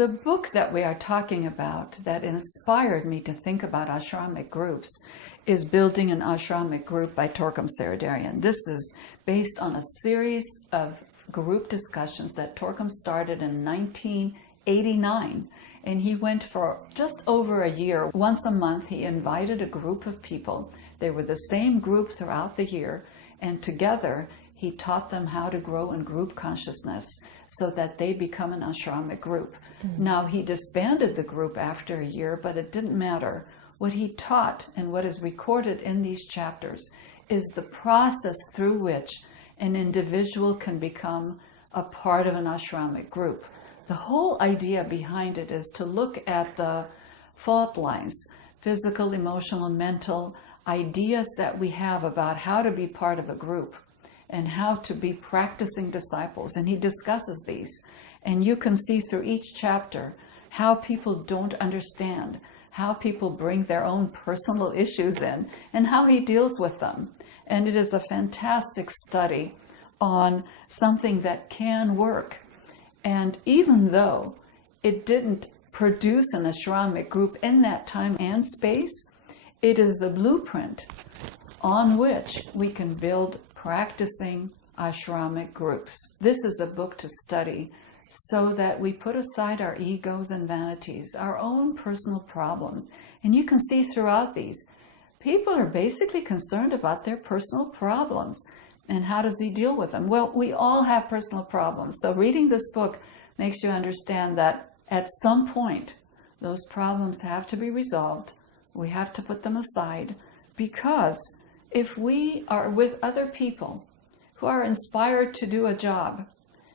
The book that we are talking about that inspired me to think about ashramic groups is Building an Ashramic Group by Torkom. This is based on a series of group discussions that Torkom started in 1989. And he went for just over a year. Once a month, he invited a group of people. They were the same group throughout the year. And together, he taught them how to grow in group consciousness so that they become an ashramic group. Now, he disbanded the group after a year, but it didn't matter. What he taught and what is recorded in these chapters is the process through which an individual can become a part of an ashramic group. The whole idea behind it is to look at the fault lines, physical, emotional, mental ideas that we have about how to be part of a group and how to be practicing disciples. And he discusses these. And you can see through each chapter how people don't understand, how people bring their own personal issues in, and how he deals with them. And it is a fantastic study on something that can work. And even though it didn't produce an ashramic group in that time and space, it is the blueprint on which we can build practicing ashramic groups. This is a book to study so that we put aside our egos and vanities, our own personal problems. And you can see throughout these, people are basically concerned about their personal problems. And how does he deal with them? Well, we all have personal problems. So reading this book makes you understand that at some point, those problems have to be resolved. We have to put them aside, because if we are with other people who are inspired to do a job,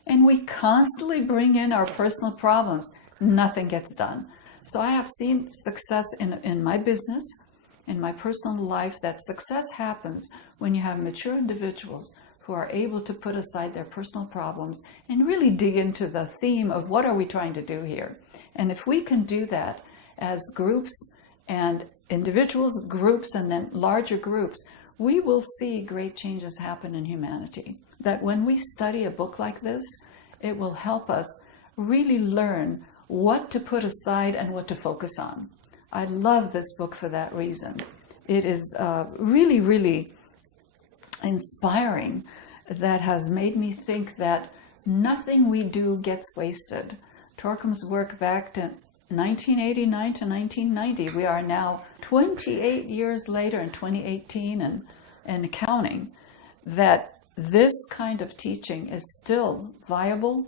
and we constantly bring in our personal problems, nothing gets done. So I have seen success in my business, in my personal life, that success happens when you have mature individuals who are able to put aside their personal problems and really dig into the theme of what are we trying to do here. And if we can do that as groups and individuals, groups, and then larger groups, we will see great changes happen in humanity. That when we study a book like this, it will help us really learn what to put aside and what to focus on. I love this book for that reason. It is really, really inspiring, that has made me think that nothing we do gets wasted. Torkom's work back to 1989 to 1990. We are now 28 years later in 2018 and counting, that this kind of teaching is still viable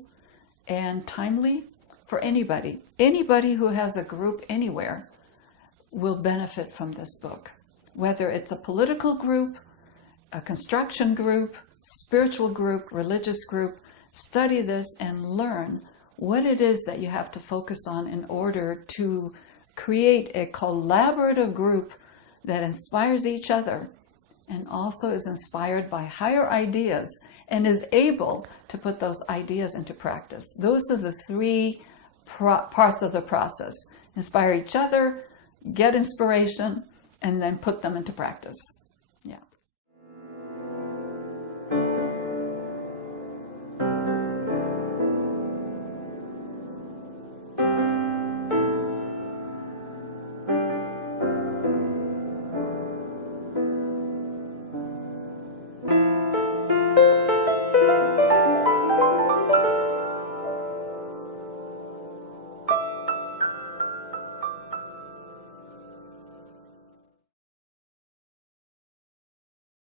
and timely for anybody. Anybody who has a group anywhere will benefit from this book. Whether it's a political group, a construction group, spiritual group, religious group, study this and learn what it is that you have to focus on in order to create a collaborative group that inspires each other and also is inspired by higher ideas and is able to put those ideas into practice. Those are the three parts of the process. Inspire each other, get inspiration, and then put them into practice.